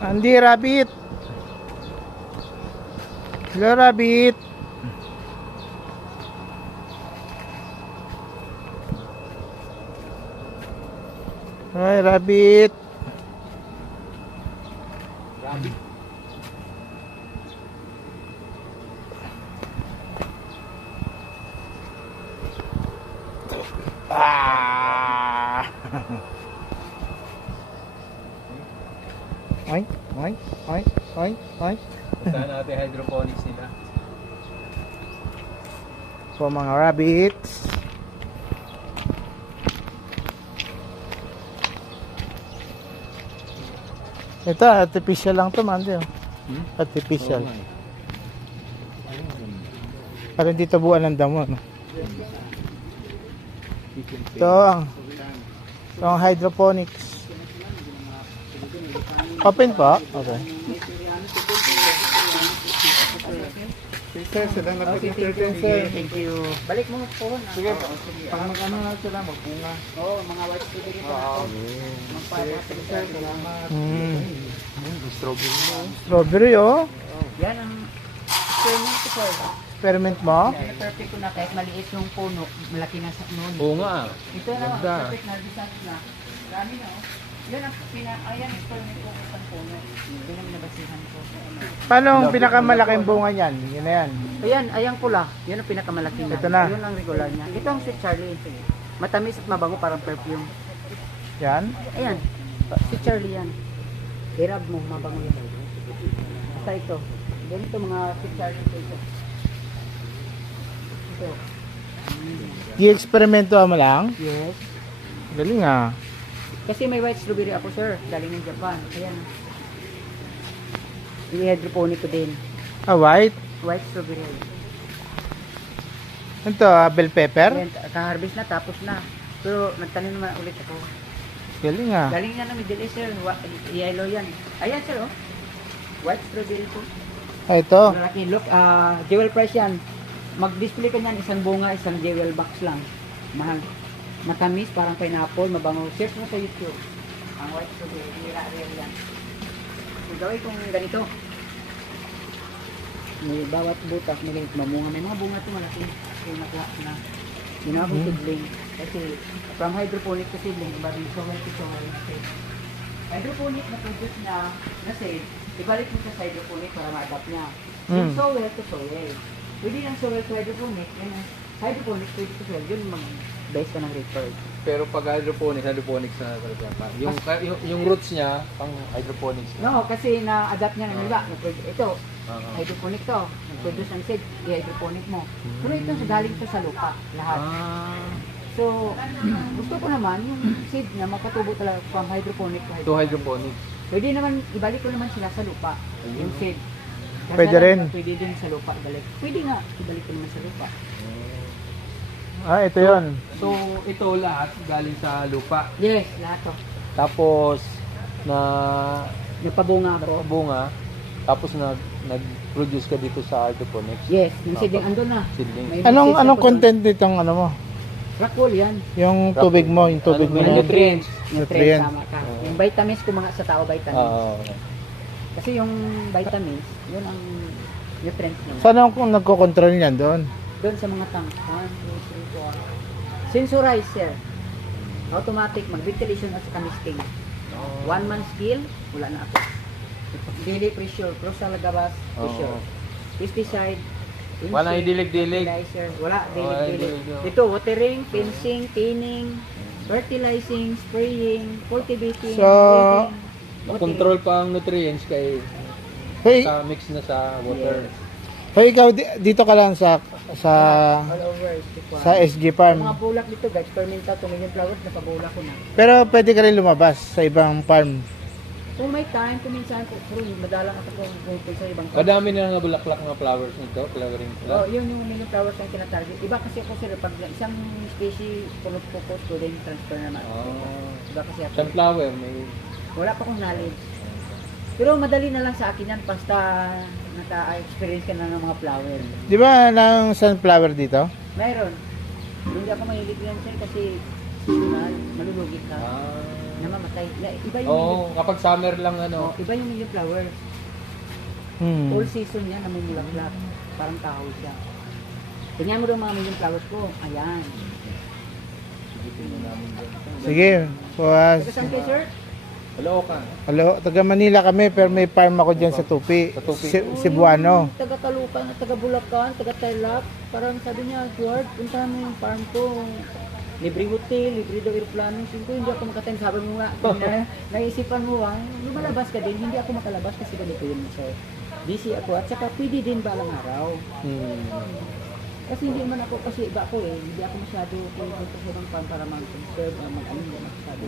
Andy, rabbit. Hello, rabbit. Hi, rabbit. Rabbit. Ah! Oink, oink, oink, oink, oink. Saan natin hydroponics nila? So, mga rabbits. Ito, artificial lang to, man. Artificial. Oo nga eh. Parang hindi tabuan ng damo, no? Ito ang hydroponics. Open pa? Okay. Sir, salamat po sir. Thank you. Balik mo po. Sige, pag mag-ano na sila, magbunga. Oo, mga white strawberry pa ako. Magpapasok sir. Salamat. Strawberry mo. Strawberry, oh. Yan ang experiment ko sir. Experiment mo? Perfect ko na kahit maliit yung puno, malaki na sa noon. Oo nga. Ito na, Ganda. perfect na design na. Dami na oh. Yan ang ayan experiment ko sa puno. Yan ang nabasihan ko. Paano ang pinakamalaking bunga niyan? Yun na yan. Ayan, ayan pula. Yan ang pinakamalaki na. Ito na. Yun ang regular niya. Ito ang Sweet Charlie. Matamis at mabango parang perfume. Yan. Ayan, Sweet Charlie yan. Hirap mo, mabango yan. Basta ito. Ganito mga Sweet Charlie ito. Ito. I-experimento mo lang? Yes. Galing ah. Kasi may white strawberry ako sir. Galing ng Japan. Ayan. I-hydroponic ko din. Ah, white? White strawberry. Ito, bell pepper? Ayan, ka-harvest na tapos na. Pero nagtanim naman ulit ako. Galing ah. Galing na ng Middle East sir. Yellow yan. Ayan sir oh. White strawberry po. Ah, ito. Malaki. Look, jewel price yan. Mag-display ka niyan, isang bunga, isang jewel box lang. Mahal. Matamis, parang pineapple, mabango. Search mo sa YouTube. Ang white strawberry, real yan. So, gawin kong ganito. May bawat butas, may mamunga. May mga bunga ito malaki. Kaya nakuha na. Ginawang seedling. Kasi from hydroponic to seedling, iba rin soil to soil. Hydroponic na produce na seed, ibalik mo sa hydroponic para ma-adapt niya. Yung soil to soil. Pwede ng soil to hydroponic, yun ang hydroponic to soil, yun mag-base ka ng record. Pero pag hydroponics na talaga pa. Yung roots niya, pang hydroponics na. No, kasi na-adapt niya ng iba. Ito, Oo. hydroponic to. Nag-produce ng seed, i-hydroponic mo. Pero ito, galing to sa lupa, lahat. So, gusto ko naman yung seed na makatubo talaga from hydroponic to To hydroponic. hydroponics. Pwede naman, ibalik ko naman sila sa lupa, yung seed. Kasi Pwede rin. Pwede din sa lupa, ibalik. Pwede nga, ibalik ko naman sa lupa. Ah, ito yun. So, ito lahat galing sa lupa. Yes, lahat to. Tapos, na Nagpabunga ako. bunga, tapos nag-produce ka dito sa hydroponics. Yes, yung seedling andun na. Seedling. May Anong seeds ako content nitong ano mo? doon. Rockwool yan. Yung tubig mo, yung tubig mo Ano, na. nutrients. Nutrients, Nutrients. tama ka. Yung vitamins ko mga sa tao, vitamins. Oo. Kasi yung vitamins, yun ang nutrients niya. Saan ang nagko-control niyan doon? Doon sa mga tank. 1, 2, 3, 4. Sensorizer. Automatic, mag-ventilation at saka misting. 1 month skill, wala na ako. Daily pressure, crossal gabas, pressure. Pesticide, Wala insect, idilig-dilig. fertilizer, wala, Wala daily. idilig-dilig. Ito, watering, fencing, thinning, fertilizing, spraying, cultivating, So, breeding, Control pa ang nutrients kay Hey, sa mix na sa water. hey ikaw dito ka lang sa all over. sa SG Farm. Mga bulak dito, guys, experimental, 2 million flowers, napabulak ko na. Pero pwede ka rin lumabas sa ibang farm. Kung may time, kuminsan ko, madalang ako kung pumunta sa ibang Kadami na nga bulaklak ng flowers nito, flowering Oh, plant. yun yung million flowers na tinatarget. Iba kasi ako sir, pag isang species punot focus ko din transfer naman. Oh. Iba kasi ako. Sunflower, may Wala pa akong knowledge. Pero madali na lang sa akin yan basta naka-experience ka na ng mga flowers. Di ba ng sunflower dito? Mayroon. Hindi ako mahilig yan sir kasi seasonal, malulugi ka. namamatay. Iba yung Oo, kapag summer lang ano. iba yung million flower. Hmm. All season yan na may bulaklak. Parang kahoy siya. Tingnan mo rin mga million flowers ko. Ayan. Sige, puwas. Taga saan kayo, sir? Hello ka. Hello, taga Manila kami pero may farm ako dyan sa Tupi. Sa Tupi. Cebuano. Taga Caloocan, taga Bulacan, taga Tarlac. Parang sabi niya, Edward, puntahan mo yung farm ko. Libre hotel, libre daw aeroplano. Siyempre, hindi ako makatend. Sabi mo nga, naisipan mo lumalabas ka din. Hindi ako makalabas kasi ganito yun, sir. Busy ako at saka pwede din balang araw. Kasi hindi man ako, kasi iba ako hindi ako masyado pumunta sa ibang farm para mag-conserve o mag-ano, hindi masyado.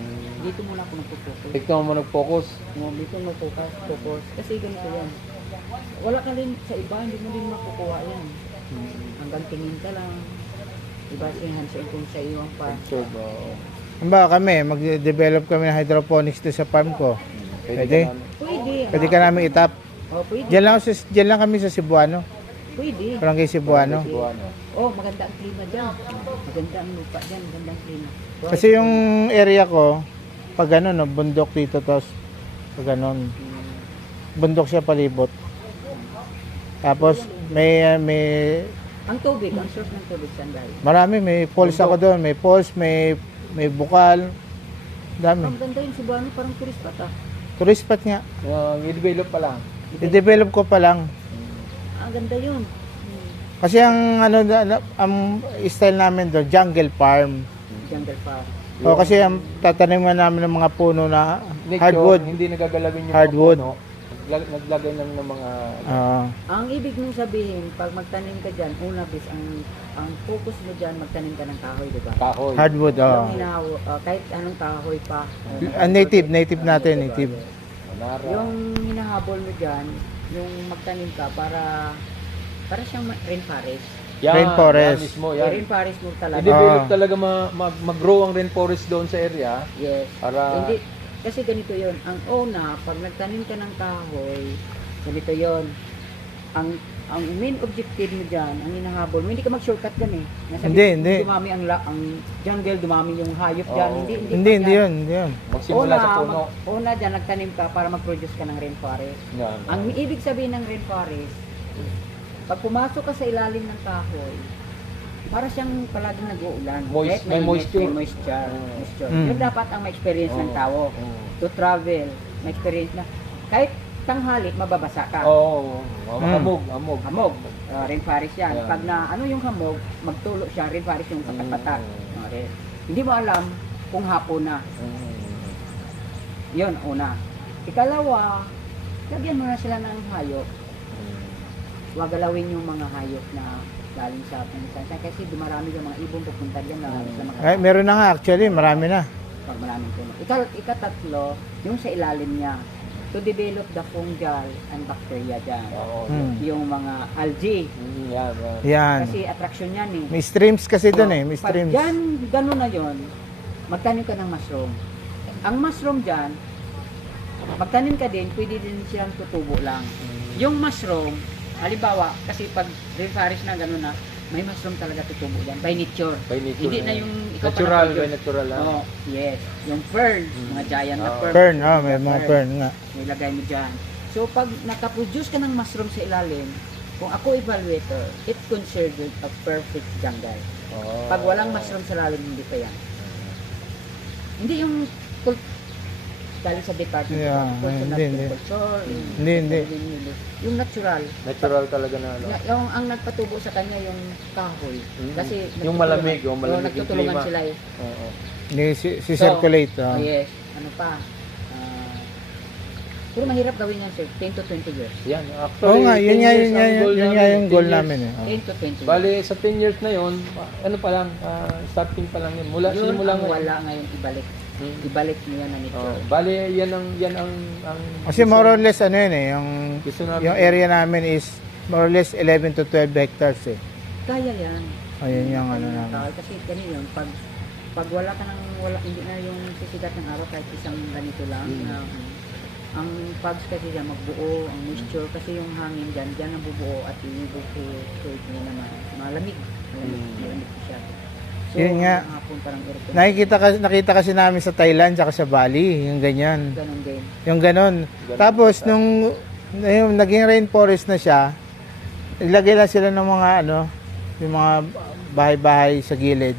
Dito muna ako nagpo-focus. Ikaw mo nag-focus. Dito mag-focus. Kasi ganito yan. Wala ka rin sa iba, hindi mo din makukuha yan. Hanggang tingin ka lang. Iba sa hands-on kung sa iyo ang farm. Conserve, oo. Ba kami, mag-develop kami ng hydroponics doon sa farm ko. Pwede? ka namin. Pwede. Pwede ka namin itap. Pwede. Diyan lang kami sa Cebuano. Pwede. Barangay Cebuano. Cebuano. Maganda ang klima dyan. Maganda ang lupa dyan. Maganda ang klima. Kasi yung area ko, pag ano, no, bundok dito, tapos pag ganon, bundok siya palibot. Tapos may Ang tubig, ang source ng tubig saan dahil? marami, may falls ako doon, may falls, may bukal, dami. Ang ganda yun, Cebuano, parang tourist spot Tourist spot nga. I-develop pa lang. I-develop ko pa lang. Ang ganda yun. Kasi ang ano ang style namin doon, jungle farm. Jungle park. O kasi ang tataniman namin ng mga puno na Medyo hardwood. Hindi nagagalawin yung Hardwood. mga puno. Naglagay lang ng mga... Ang ibig mong sabihin, pag magtanim ka dyan, una bis, ang focus mo dyan, magtanim ka ng kahoy, di ba? kahoy. Hardwood, Kahit anong kahoy pa. native natin, native. Manara. Yung hinahabol mo dyan, yung magtanim ka para siyang rainforest. Yan, Rainforest. yan mismo, Yung yan. rainforest mo talaga. I-develop talaga mag-grow ang rainforest doon sa area Yes. para... Hindi, kasi ganito yon. Ang una, pag nagtanim ka ng kahoy, ganito yon. Ang main objective mo dyan, ang hinahabol mo, hindi ka mag-shortcut dyan Nasabi, Hindi. Dumami ang jungle, dumami yung hayop dyan. Oo. Hindi yun. Magsimula sa puno. Una dyan, nagtanim ka para mag-produce ka ng rainforest. Yan. Ang ibig sabihin ng rainforest, pag pumasok ka sa ilalim ng kahoy, para siyang palaging nag-uulan. Moist, Kahit may mainit, moisture. may moisture. Mm. Yun dapat ang ma-experience ng Oo. tao. To travel, ma-experience na. Kahit tanghali, mababasa ka. Oo. Hamog. Hamog. Rainforest yan. Yeah. Pag na ano yung hamog, magtulo siya. Rainforest yung patak-patak. Mm. Hindi mo alam kung hapon na. Yun, una. Ikalawa, lagyan mo na sila ng hayop. Huwag galawin yung mga hayop na galing sa panisansa kasi dumarami yung mga ibon pupunta dyan na sa mga Ay, meron na nga actually, marami na. pag maraming puno. Ikatatlo, yung sa ilalim niya, to develop the fungal and bacteria dyan. Oo. Yung mga algae. Yan. Yan. Kasi attraction yan May streams kasi doon may streams. Pag dyan, gano'n na yon, magtanim ka ng mushroom. Ang mushroom dyan, magtanim ka din, pwede din silang tutubo lang. Yung mushroom, halimbawa, kasi pag rainforest na gano'n na, may mushroom talaga tutubo dyan, by nature. Hindi na yung ikaw natural, pa by natural lang. Oo, yes. Yung fern, mga giant na fern. Fern, may mga fern nga. Nilagay mo dyan. So, pag nakaproduce ka ng mushroom sa ilalim, kung ako evaluator, it considered a perfect jungle. Oo. Pag walang mushroom sa ilalim, hindi pa yan. Hindi yung galing sa department Yeah, of hindi. culture. Hindi. Yung natural. Natural talaga na ano. Yung ang nagpatubo sa kanya yung kahoy. Kasi Yung malamig, yung malamig yung nagtutulungan klima. sila Oo. Si circulate. Yes. Ano pa? Pero mahirap gawin yan, sir. 10 to 20 years. Yan, Oo nga, yun 10 nga years ang goal yung namin, goal 10 years. namin. 10 to 20 years. Bali, sa 10 years na yun, ano pa lang, starting pa lang yun. Mula, Yun simula ang ngayon. wala ngayon ibalik. Ibalik mo yan na nito. Bali, yan ang Kasi more or less ano yun gusto namin. yung area namin is more or less 11 to 12 hectares Kaya yan. Ayun yung ano Kaya namin. yan. Kasi ganun yun. Pag wala ka hindi na yung sisigat ng araw kahit isang ganito lang. Ang pugs kasi dyan magbuo, ang moisture kasi yung hangin dyan ang bubuo at ibubuo niya naman. Malamig. Malamig siya. So, Yun nga. hapon parang aircon. Nakita kasi namin sa Thailand tsaka sa Bali, yung ganyan. Ganun din. Yung ganon. Tapos nung yung naging rainforest na siya, ilagay lang sila ng mga yung mga bahay-bahay sa gilid.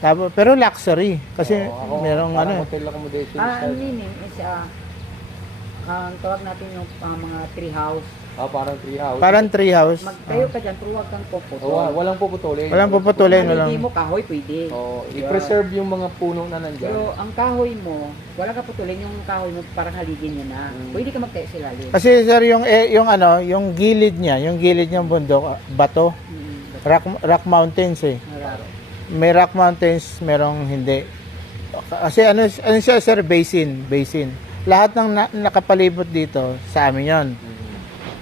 Tapos pero luxury kasi merong parang hotel accommodation Ang style. meaning is, ang tawag natin yung mga tree house. Parang tree house. parang tree house. Magtayo ka dyan, pero huwag kang puputol. Walang puputulin. Walang puputulin, Kung walang. hindi mo kahoy, pwede. I-preserve yung mga puno na nandyan. Pero ang kahoy mo, wala ka putulin yung kahoy mo, parang haligin niya na. Pwede ka magtayo sa ilalim. Kasi sir yung gilid niya, yung gilid niyang bundok, bato, rock mountains eh. Mararo. May rock mountains, merong hindi. Kasi ano siya sir, basin. Lahat ng nakapalibot dito sa amin 'yon.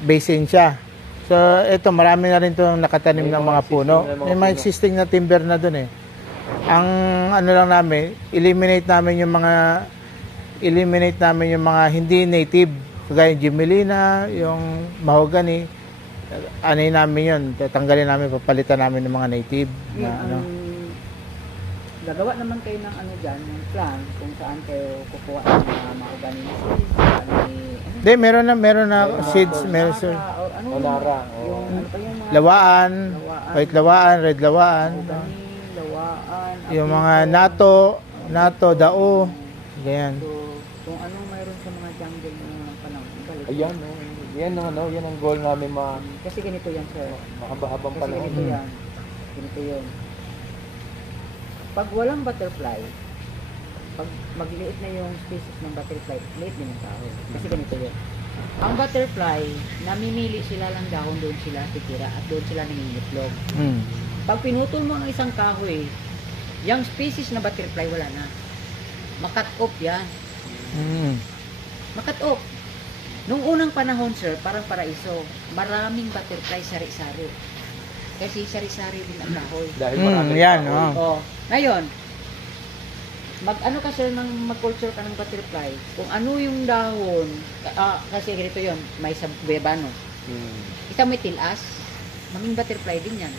Basin siya. So ito marami na rin itong nakatanim ng mga puno. May mga existing na timber na doon eh. Ang ano lang namin, eliminate namin yung mga hindi native. Kagaya yung Gimelina, yung mahogany. Anay namin yun. Tatanggalin namin, papalitan namin ng mga native. Na, Gagawa naman kayo ng dyan, ng plan, kung saan kayo kukuha ng mga organization, Hindi, meron na seeds, meron sir. Onara. Yung ano pa yung mga Lawaan, white lawaan, red lawaan. mahogany, lawaan, Yung mga nato, dao. Ganyan. So, kung anong mayroon sa mga jungle ng panahon, balik. Ayan, yan ang goal namin Kasi ganito yan, sir. mahaba-habang Kasi panahon. ganito yan. Ganito yun. Pag walang butterfly, pag magliit na yung species ng butterfly, liit din ang tao. Kasi ganito yun. Ang butterfly, namimili sila lang dahon, doon sila titira at doon sila nangingitlog. Mm. Pag pinutol mo ang isang kahoy, yung species na butterfly wala na. Makat off yan. Mm. Makat off. Nung unang panahon, sir, parang paraiso. Maraming butterfly sari-sari. Kasi sari-sari din ang kahoy. Dahil marami Yan, tao. Oh. Ngayon, mag-ano ka sir ng mag-culture ka ng butterfly. Kung ano yung dahon, kasi ganito yun, may sabebano. Isa may tilas, maging butterfly din yan.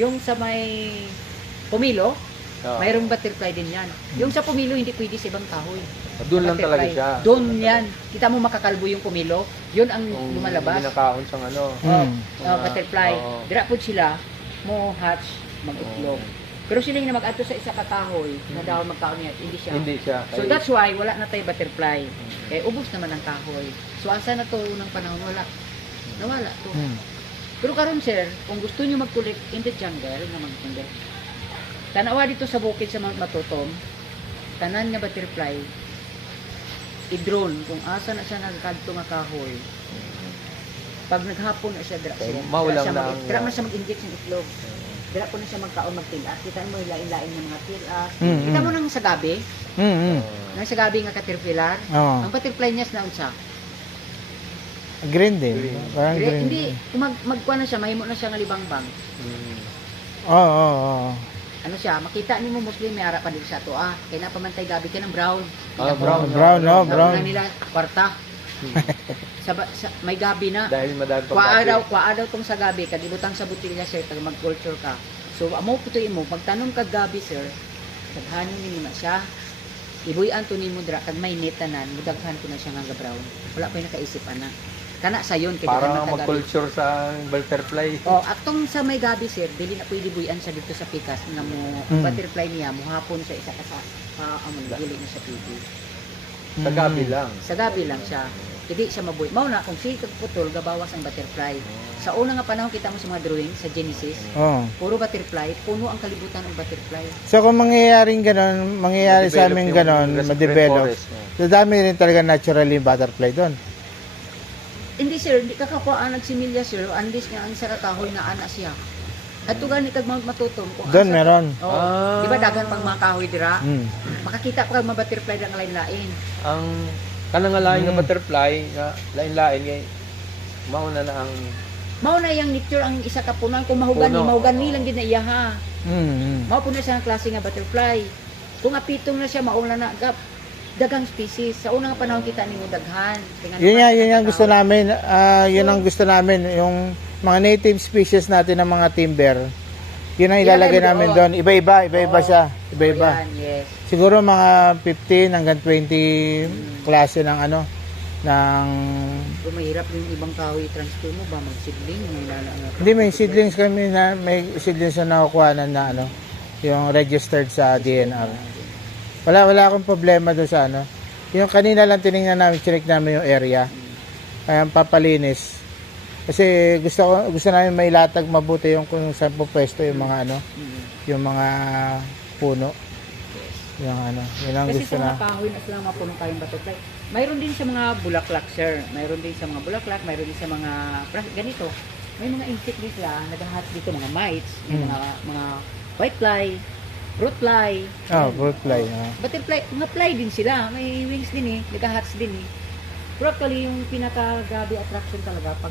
Yung sa may pumilo, mayroong butterfly din yan. Yung sa pumilo, hindi pwede sa ibang kahoy. Doon lang talaga Butterfly. siya. Doon yan. Kita mo makakalbo yung pumilo, yun ang Yung lumalabas. Binakaon siyang Butterfly. Oo. Dira po sila, mo hatch, mag-itlog. Pero sila yung mag-ato sa isa kakahoy na dahon magkaon niya, hindi siya. Hindi siya. So that's why wala na tayo butterfly. Eh ubos naman ang kahoy. So asa na to unang panahon wala. Nawala to. Mm. Pero karon sir, kung gusto niyo mag-collect in the jungle na mag-jungle. Tanawa dito sa bukid sa mga matutom, tanan nga butterfly i-drone kung asa na siya nagkadto nga kahoy. Pag naghapon na siya dira Okay, siya. mawalang Dira na siya mag-inject ng itlog. Dira po na siya magkaon magtilas. Kita mo lain-lain ng mga tilas. Mm, Kita mm. mo nang sa gabi, nang sa gabi nga caterpillar. Oo. Ang butterfly niya na unsa. Green din. Parang green. Hindi, kung magkuha na siya, mahimo na siya nga libangbang. Oo. Ano siya, makita ni mo Muslim may ara pa din sa to. Kaya napamantay gabi ka ng brown. Brown. Brown. Brown na nila kwarta. sa may gabi na. Dahil madami pang Kuha daw tong sa gabi, kadibutang sa butilya sir, pag mag-culture ka. So, amo putoy mo, pagtanong ka gabi sir, daghanon nimo na siya. Ibuyan to nimo dira kag may netanan, mudaghan ko na siya nga brown. Wala pa nakaisip ana. Kana sayon kay Para daghan na tagabi. mag-culture sa butterfly. Atong sa may gabi sir, dili na pwede buyan sa dito sa pikas nga mo butterfly niya mo hapon sa isa ka sa dili na siya pwede. Sa gabi lang. Sa gabi lang siya. Hindi siya mabuhay. Mao na kung sikag putol gabawas ang butterfly. Sa una nga panahon kita mo sa mga drawing sa Genesis, Oo. puro butterfly, puno ang kalibutan ng butterfly. So kung mangyayaring ganon, mangyayari sa amin ganon, ma-develop. So dami rin talaga naturally butterfly doon. Hindi sir, hindi ka kakuha nagsimilya sir, unless nga ang isa ka kahoy na ana siya. At tugan ni kag matutom kung Doon asa- meron. Di ba dagan pang mga kahoy dira? Mm. Makakita pa kag mga butterfly ng lain-lain. Ang kanang lain nga butterfly nga lain-lain kay mauna na ang Mao na yang nature ang isa ka punan kung mahugan ni Puno. mahugan ni lang gid na iya ha. Mm. Mao po na siya ang klase nga butterfly. Kung apitong na siya mauna na gap dagang species. Sa unang panahon kita nimo daghan. Yun nga gusto namin. Yun ang gusto namin. Yung mga native species natin ng mga timber. Yun ang ilalagay namin doon. Iba-iba siya. Iba-iba. Ayan, yes. Siguro mga 15 hanggang 20 klase ng ano, ng... Kung mahirap yung ibang kahoy transfer mo ba, mag-seedling, may lalangat. Hindi, may seedlings kami na, may seedlings na nakukuha na ano, yung registered sa DNR. Wala akong problema doon sa ano. Yung kanina lang tinignan namin, check namin yung area. Kaya papalinis. Kasi gusto namin mailatag mabuti yung kung saan po pwesto yung mga ano, yung mga puno. Yung ano, yun ang Kasi gusto sa mga na. kahoy na sila mga punong kayong butterfly, mayroon din sa mga bulaklak, sir. Mayroon din sa mga bulaklak, mayroon din sa mga ganito. May mga insect din sila, naghahat dito mga mites, may mga white fly, fruit fly. Oh, fruit fly. Butterfly, mga fly din sila. May wings din eh, nagahats din eh. Pero actually, yung pinaka-gabi attraction talaga, pag